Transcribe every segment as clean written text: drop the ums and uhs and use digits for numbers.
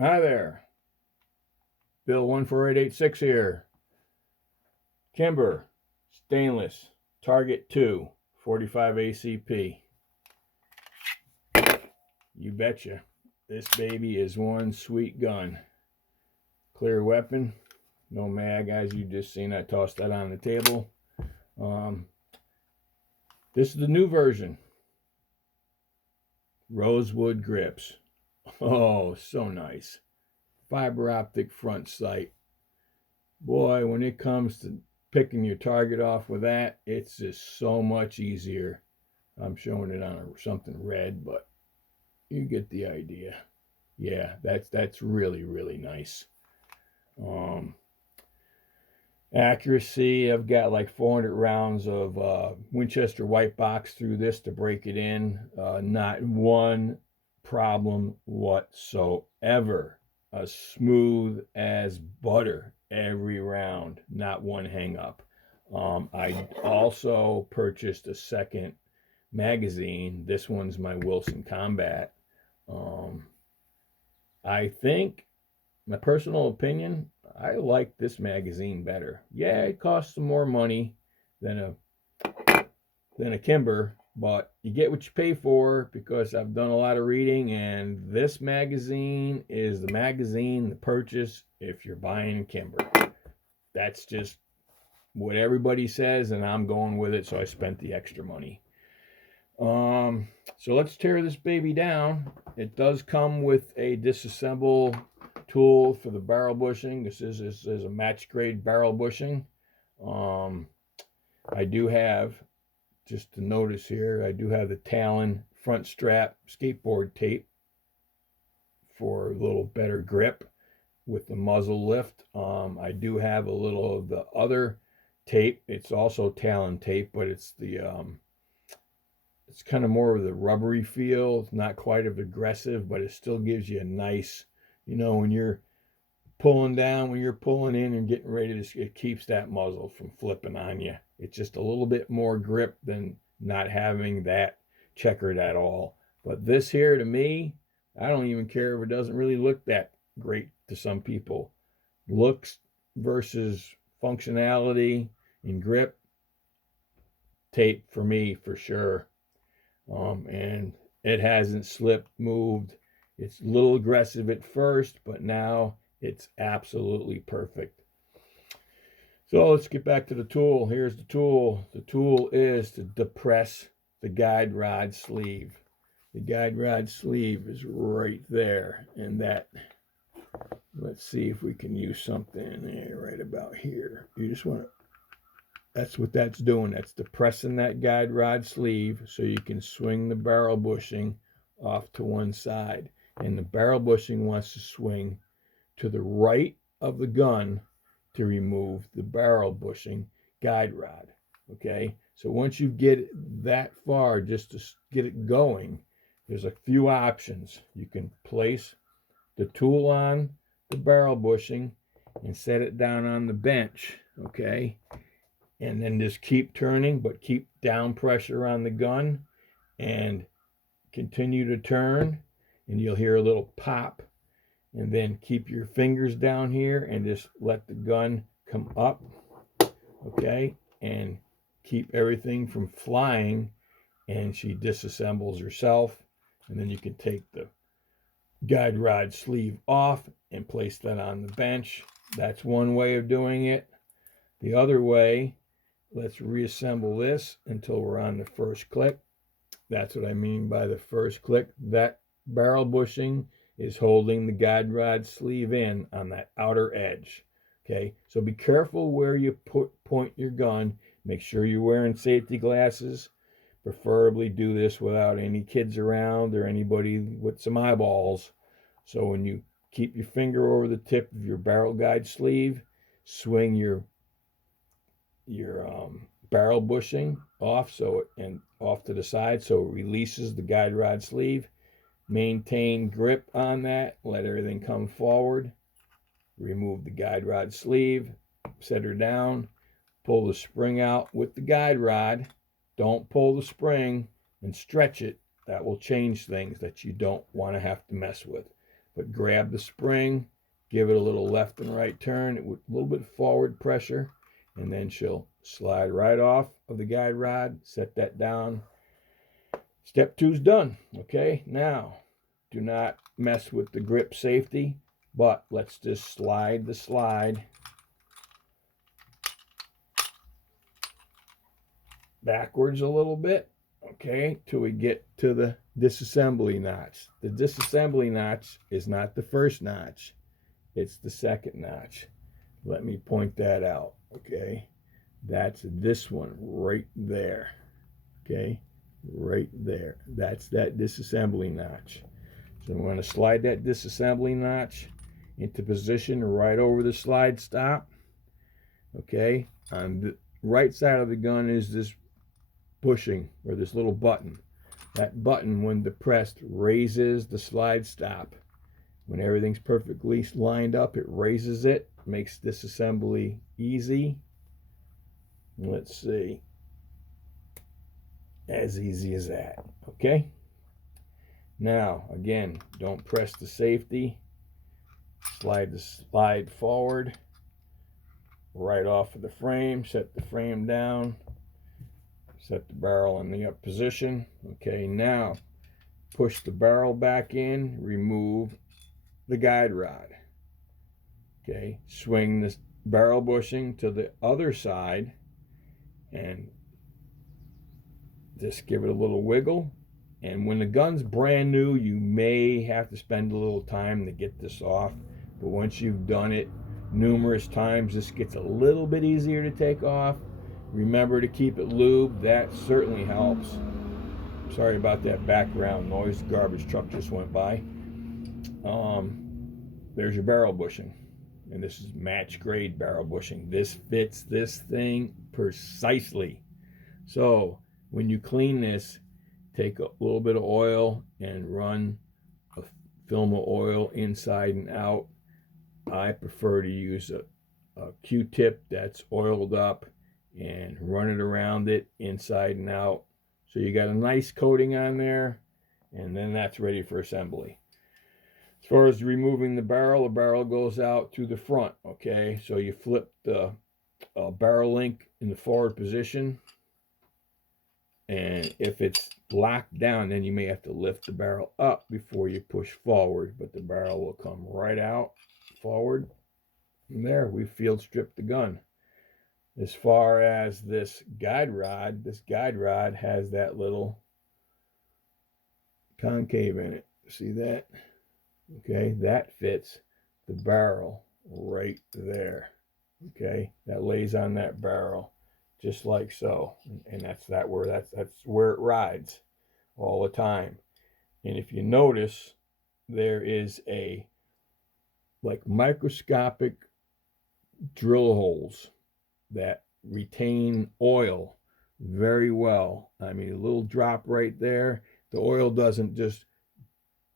Hi there, Bill 14886 here. Kimber Stainless Target II 45 ACP. You betcha. This baby is one sweet gun. Clear weapon, no mag, as you just seen. I tossed that on the table. This is the new version. Rosewood grips. Oh, so nice. Fiber optic front sight. Boy, when it comes to picking your target off with that, it's just so much easier. I'm showing it on something red, but you get the idea. Yeah, that's really nice. Um, Accuracy, I've got like 400 rounds of Winchester white box through this to break it in. Not one problem whatsoever. Smooth as butter every round, not one hang up. I also purchased a second magazine. This one's my Wilson Combat. Um, I think, my personal opinion, I like this magazine better. Yeah, it costs some more money than a Kimber, but you get what you pay for, because I've done a lot of reading, and this magazine is the magazine to purchase if you're buying a Kimber. That's just what everybody says, and I'm going with it, so I spent the extra money. So let's tear this baby down. It does come with a disassemble tool for the barrel bushing. This is a match grade barrel bushing. I do have, just to notice here, I do have the Talon front strap skateboard tape for a little better grip with the muzzle lift. I do have a little of the other tape. It's also Talon tape, but it's it's kind of more of the rubbery feel. It's not quite as aggressive, but it still gives you a nice, when you're pulling down, when you're pulling in and getting ready to, it keeps that muzzle from flipping on you. It's just a little bit more grip than not having that checkered at all. But this here, to me, I don't even care if it doesn't really look that great to some people. Looks versus functionality and grip, tape for me for sure. And it hasn't slipped, moved. It's a little aggressive at first, but now it's absolutely perfect. So let's get back to the tool. Here's the tool. The tool is to depress the guide rod sleeve. The guide rod sleeve is right there, and that, let's see if we can use something there right about here. You just want to, that's what that's doing. That's depressing that guide rod sleeve so you can swing the barrel bushing off to one side. And the barrel bushing wants to swing to the right of the gun to remove the barrel bushing guide rod. Okay, so once you get that far, just to get it going, there's a few options. You can place the tool on the barrel bushing and set it down on the bench. Okay, and then just keep turning, but keep down pressure on the gun and continue to turn, and you'll hear a little pop. And then keep your fingers down here and just let the gun come up, okay, and keep everything from flying, and she disassembles herself. And then you can take the guide rod sleeve off and place that on the bench. That's one way of doing it. The other way, let's reassemble this until we're on the first click. That's what I mean by the first click. That barrel bushing is holding the guide rod sleeve in on that outer edge. Okay, so be careful where you point your gun. Make sure you're wearing safety glasses. Preferably do this without any kids around or anybody with some eyeballs. So when you keep your finger over the tip of your barrel guide sleeve, swing your barrel bushing off, and off to the side, so it releases the guide rod sleeve. Maintain grip on that, let everything come forward. Remove the guide rod sleeve, set her down, pull the spring out with the guide rod. Don't pull the spring and stretch it. That will change things that you don't want to have to mess with. but grab the spring, give it a little left and right turn with a little bit forward pressure, and then she'll slide right off of the guide rod, set that down. Step 2 is done. Okay, now do not mess with the grip safety, but let's just slide the slide backwards a little bit, okay, till we get to the disassembly notch. The disassembly notch is not the first notch, it's the second notch. Let me point that out, okay? That's this one right there, okay? Right there. That's that disassembly notch. So I'm going to slide that disassembly notch into position right over the slide stop, okay? On the right side of the gun is this bushing, or this little button. That button, when depressed, raises the slide stop. When everything's perfectly lined up, it raises it, makes disassembly easy. Let's see. As easy as that, okay? Now, again, don't press the safety. Slide the slide forward, right off of the frame, set the frame down, set the barrel in the up position. Okay, now push the barrel back in, remove the guide rod. Okay, swing this barrel bushing to the other side and just give it a little wiggle. And when the gun's brand new, you may have to spend a little time to get this off, but once you've done it numerous times, this gets a little bit easier to take off. Remember to keep it lubed. That certainly helps. Sorry about that background noise. The garbage truck just went by. There's your barrel bushing, and this is match grade barrel bushing. This fits this thing precisely. So when you clean this, take a little bit of oil and run a film of oil inside and out. I prefer to use a Q-tip that's oiled up and run it around it inside and out. So you got a nice coating on there, and then that's ready for assembly. As far as removing the barrel goes out to the front, okay? So you flip the barrel link in the forward position, and if it's locked down, then you may have to lift the barrel up before you push forward, but the barrel will come right out forward. And there, we field stripped the gun. As far as this guide rod has that little concave in it. See that? Okay, that fits the barrel right there. Okay, that lays on that barrel just like so, and that's where it rides all the time. And if you notice, there is a like microscopic drill holes that retain oil very well. I mean, a little drop right there, the oil doesn't just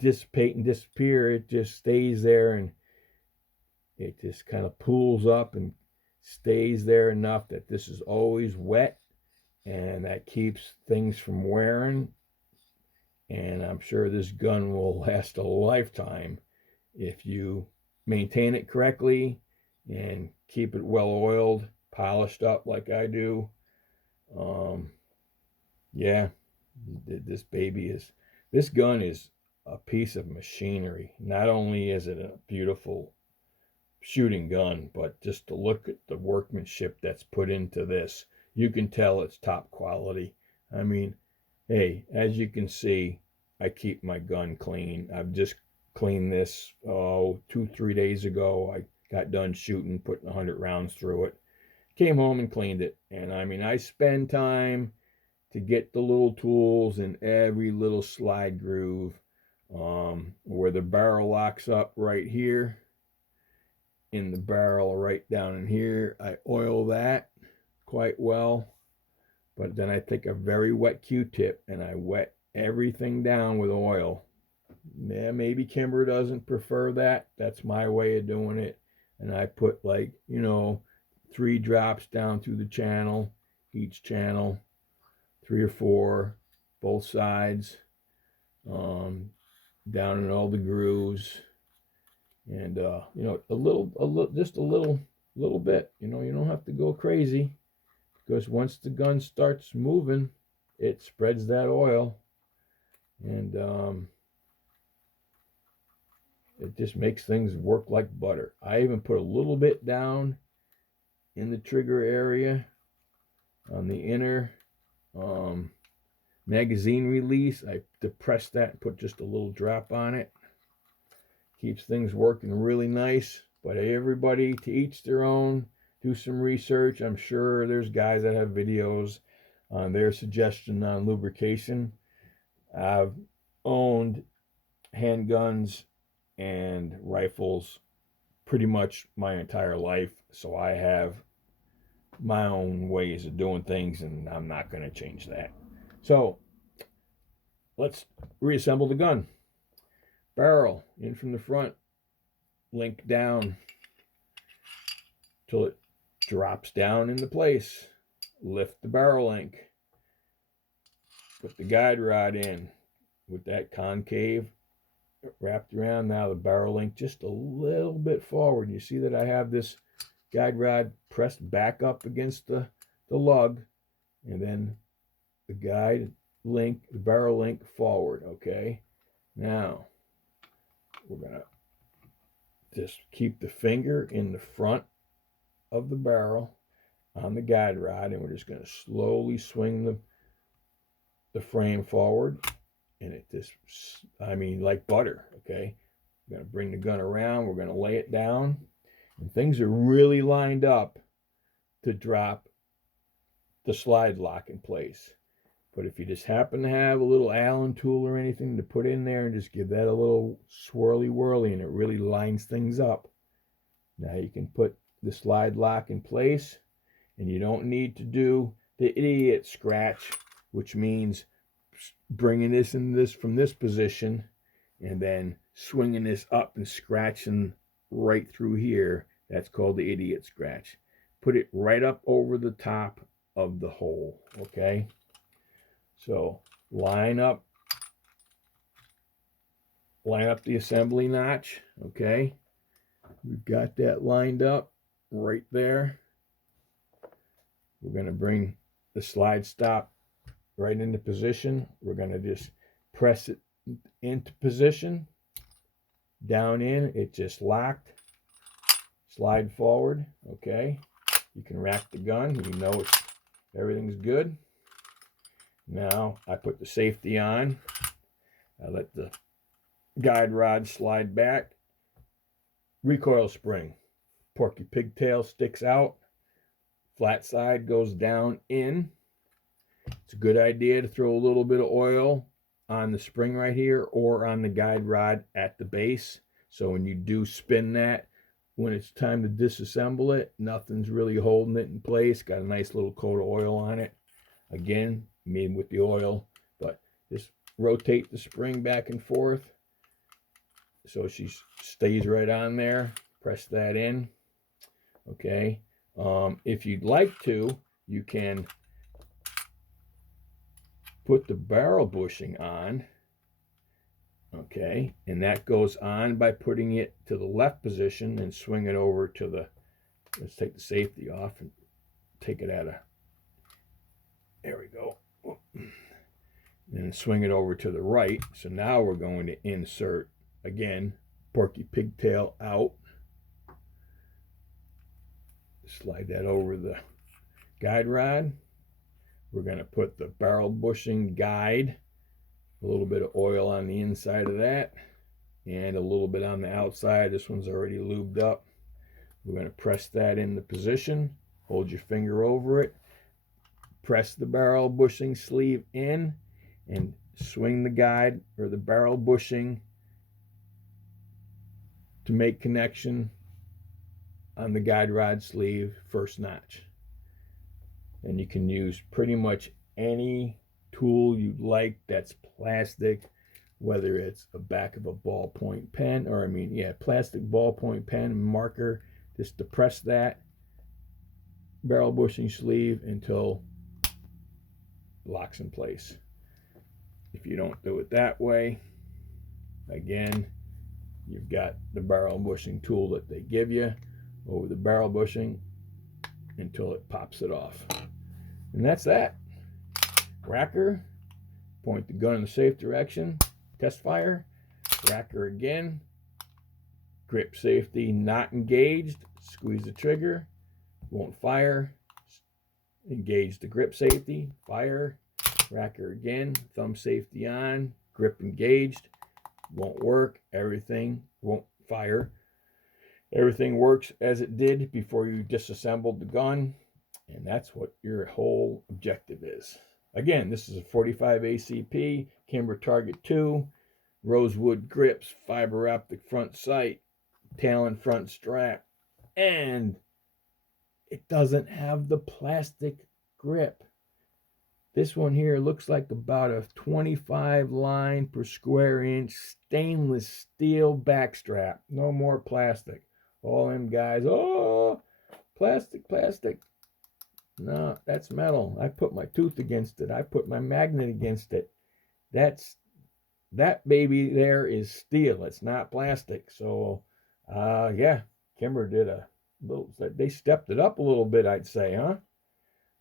dissipate and disappear. It just stays there, and it just kind of pools up and stays there enough that this is always wet, and that keeps things from wearing. And I'm sure this gun will last a lifetime if you maintain it correctly and keep it well oiled, polished up like I do. Yeah, this gun is a piece of machinery. Not only is it a beautiful shooting gun, but just to look at the workmanship that's put into this, you can tell it's top quality. I mean, hey, as you can see, I keep my gun clean. I've just cleaned this 2-3 days ago. I got done shooting, putting 100 rounds through it, came home and cleaned it. And I mean, I spend time to get the little tools in every little slide groove, where the barrel locks up right here, in the barrel right down in here. I oil that quite well, but then I take a very wet Q-tip and I wet everything down with oil. Yeah, maybe Kimber doesn't prefer that. That's my way of doing it. And I put 3 drops down through the channel, each channel, 3 or 4, both sides, down in all the grooves. And you know, just a little bit. You know, you don't have to go crazy, because once the gun starts moving, it spreads that oil, and it just makes things work like butter. I even put a little bit down in the trigger area on the inner magazine release. I depressed that and put just a little drop on it. Keeps things working really nice. But everybody, to each their own. Do some research. I'm sure there's guys that have videos on their suggestion on lubrication. I've owned handguns and rifles pretty much my entire life, so I have my own ways of doing things, and I'm not going to change that. So let's reassemble the gun. Barrel in from the front, link down till it drops down into place. Lift the barrel link. Put the guide rod in with that concave wrapped around. Now the barrel link just a little bit forward. You see that I have this guide rod pressed back up against the lug, and then the guide link, the barrel link forward. Okay, now we're gonna just keep the finger in the front of the barrel on the guide rod, and we're just gonna slowly swing the frame forward, and it just, I mean, like butter. Okay, we're gonna bring the gun around, we're gonna lay it down, and things are really lined up to drop the slide lock in place. But if you just happen to have a little Allen tool or anything to put in there and just give that a little swirly whirly, and it really lines things up. Now you can put the slide lock in place, and you don't need to do the idiot scratch, which means bringing this in this from this position and then swinging this up and scratching right through here. That's called the idiot scratch. Put it right up over the top of the hole. Okay, so line up the assembly notch. Okay, we've got that lined up right there. We're going to bring the slide stop right into position. We're going to just press it into position. Down in, it just locked. Slide forward. Okay, you can rack the gun. You know everything's good. Now I put the safety on. I let the guide rod slide back. Recoil spring. Porky pigtail sticks out. Flat side goes down in. It's a good idea to throw a little bit of oil on the spring right here or on the guide rod at the base. So when you do spin that, when it's time to disassemble it, nothing's really holding it in place. Got a nice little coat of oil on it. Again, made with the oil, but just rotate the spring back and forth so she stays right on there. Press that in. Okay. If you'd like to, you can put the barrel bushing on. Okay, and that goes on by putting it to the left position and swing it over to the, let's take the safety off and take it out of, there we go, and swing it over to the right. So now we're going to insert, again, porky pigtail out, slide that over the guide rod. We're going to put the barrel bushing guide, a little bit of oil on the inside of that, and a little bit on the outside. This one's already lubed up. We're going to press that into position. Hold your finger over it. Press the barrel bushing sleeve in and swing the guide or the barrel bushing to make connection on the guide rod sleeve first notch. And you can use pretty much any tool you'd like that's plastic, whether it's a back of a ballpoint pen, or plastic ballpoint pen and marker. Just depress that barrel bushing sleeve until it locks in place. If you don't do it that way, again, you've got the barrel bushing tool that they give you over the barrel bushing until it pops it off. And that's that. Racker, point the gun in the safe direction, test fire, racker again, grip safety not engaged, squeeze the trigger, won't fire, engage the grip safety, fire, racker again, thumb safety on, grip engaged, won't work, everything won't fire. Everything works as it did before you disassembled the gun, and that's what your whole objective is. Again, this is a 45 ACP, Kimber Target II, rosewood grips, fiber optic front sight, Talon front strap, and it doesn't have the plastic grip. This one here looks like about a 25 line per square inch stainless steel backstrap. No more plastic. All them guys, oh, plastic, plastic. No, that's metal. I put my tooth against it. I put my magnet against it. That baby there is steel. It's not plastic. So, yeah, Kimber did a little, they stepped it up a little bit, I'd say, huh?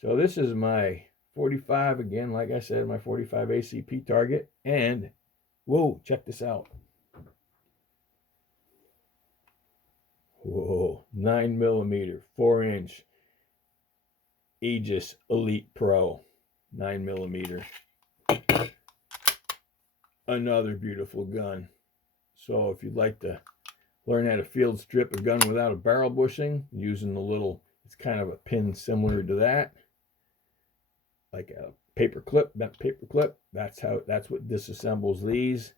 So this is my 45, again, like I said, my 45 ACP target. And, whoa, check this out. Whoa, 9mm, 4-inch Aegis Elite Pro, 9mm. Another beautiful gun. So if you'd like to learn how to field strip a gun without a barrel bushing, using the little, it's kind of a pin similar to that, like a paper clip, bent paper clip. That's what disassembles these.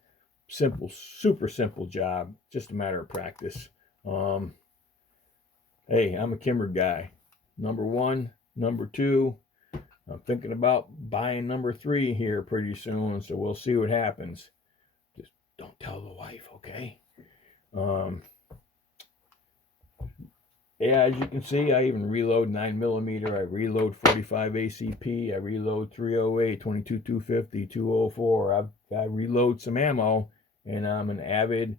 Simple, super simple job. Just a matter of practice. Hey, I'm a Kimber guy. Number 1, number 2. I'm thinking about buying number 3 here pretty soon, so we'll see what happens. Just don't tell the wife, okay? Yeah, as you can see, I even reload 9mm. I reload 45 ACP. I reload 308, 22-250, 204. I reload some ammo, and I'm an avid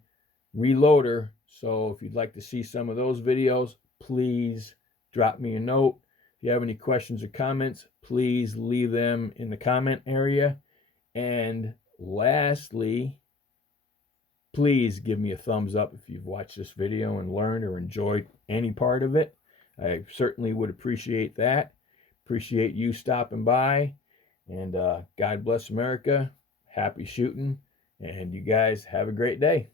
reloader. So if you'd like to see some of those videos, please drop me a note. If you have any questions or comments, please leave them in the comment area. And lastly, please give me a thumbs up if you've watched this video and learned or enjoyed any part of it. I certainly would appreciate that. Appreciate you stopping by. And God bless America. Happy shooting. And you guys have a great day.